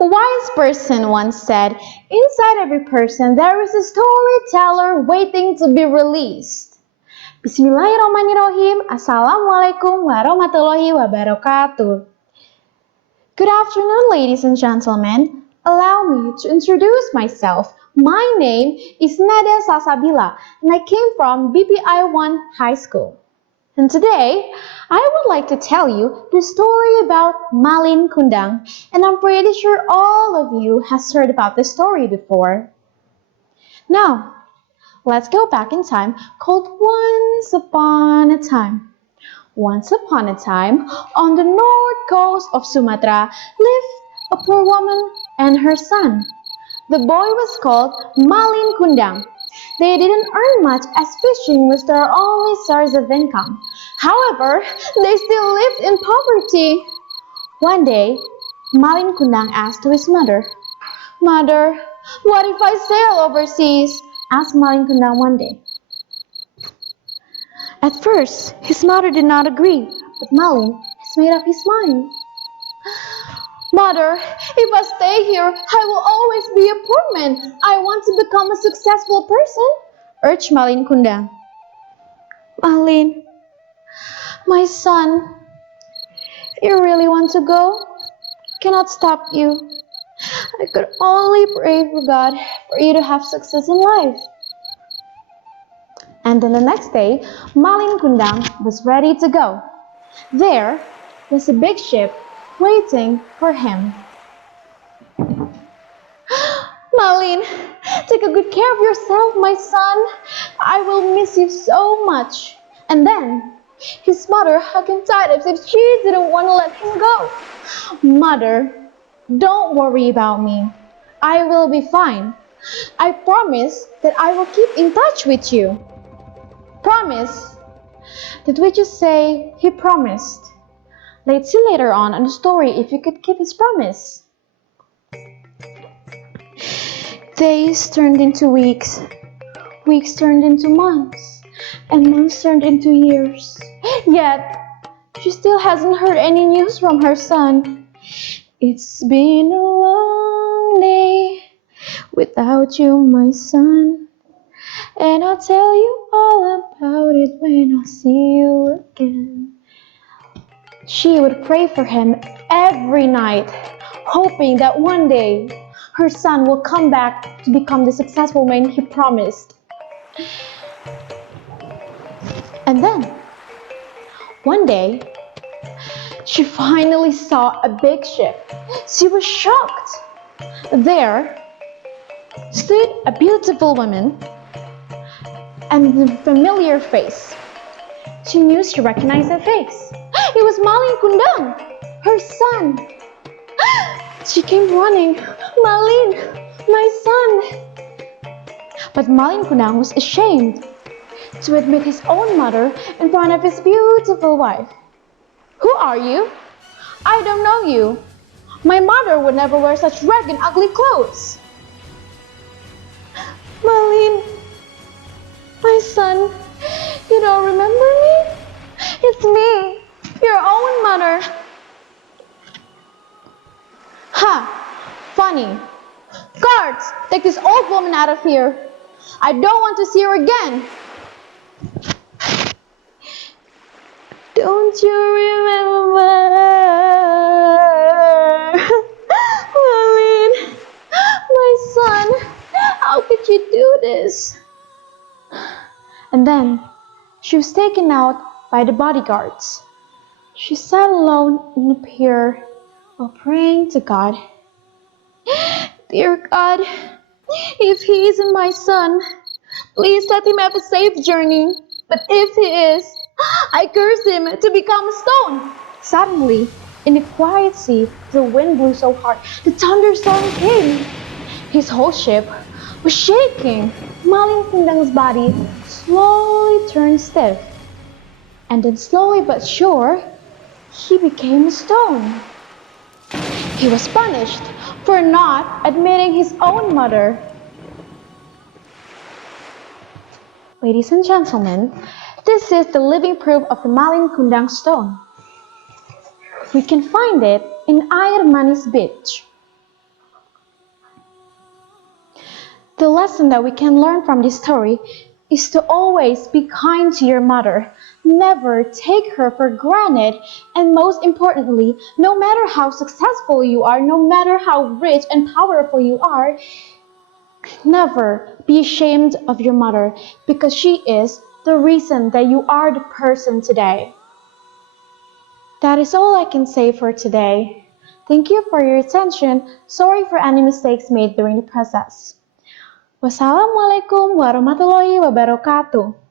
A wise person once said, inside every person there is a storyteller waiting to be released. Bismillahirrahmanirrahim. Assalamualaikum warahmatullahi wabarakatuh. Good afternoon, ladies and gentlemen. Allow me to introduce myself. My name is Salshabilla and I came from BPI 1 High School. And today, I would like to tell you the story about Malin Kundang, and I'm pretty sure all of you has heard about this story before. Now, let's go back in time called Once Upon a Time. Once upon a time, on the north coast of Sumatra, lived a poor woman and her son. The boy was called Malin Kundang. They didn't earn much as fishing was their only source of income. However, they still lived in poverty. One day, Malin Kundang asked to his mother, "Mother, what if I sail overseas?" asked Malin Kundang one day. At first, his mother did not agree, but Malin has made up his mind. "Mother, if I stay here, I will always be a poor man. I want to become a successful person," urged Malin Kundang. "Malin, my son, you really want to go? Cannot stop you. I could only pray for God for you to have success in life." And then the next day, Malin Kundang was ready to go. There was a big ship waiting for him. "Malin, take a good care of yourself, my son. I will miss you so much." And then his mother hugged him tight as if she didn't want to let him go. "Mother, don't worry about me. I will be fine. I promise that I will keep in touch with you." Promise? Did we just say he promised? Let's see later on in the story if he could keep his promise. Days turned into weeks. Weeks turned into months. And months turned into years. Yet, she still hasn't heard any news from her son. "It's been a long day without you, my son. And I'll tell you all about it when I see you again." She would pray for him every night, hoping that one day her son will come back to become the successful man he promised. And then, one day, she finally saw a big ship. She was shocked. There stood a beautiful woman and a familiar face. She knew she recognized that face. It was Malin Kundang, her son. She came running. "Malin, my son." But Malin Kundang was ashamed to admit his own mother in front of his beautiful wife. "Who are you? I don't know you. My mother would never wear such ragged and ugly clothes." "Malin, my son, you don't remember me? It's me, your own mother." "Ha, funny. Guards, take this old woman out of here. I don't want to see her again." "Don't you remember? Malin, my son, how could you do this?" And then she was taken out by the bodyguards. She sat alone in the pier while praying to God. "Dear God, if he isn't my son, please let him have a safe journey. But if he is, I curse him to become a stone." Suddenly, in the quiet sea, the wind blew so hard, the thunderstorm came. His whole ship was shaking. Malin Kundang's body slowly turned stiff. And then slowly but sure, he became a stone. He was punished for not admitting his own mother. Ladies and gentlemen, this is the living proof of the Malin Kundang stone. We can find it in Air Manis Beach. The lesson that we can learn from this story is to always be kind to your mother. Never take her for granted, and most importantly, no matter how successful you are, no matter how rich and powerful you are, never be ashamed of your mother because she is the reason that you are the person today. That is all I can say for today. Thank you for your attention. Sorry for any mistakes made during the process. Wassalamualaikum warahmatullahi wabarakatuh.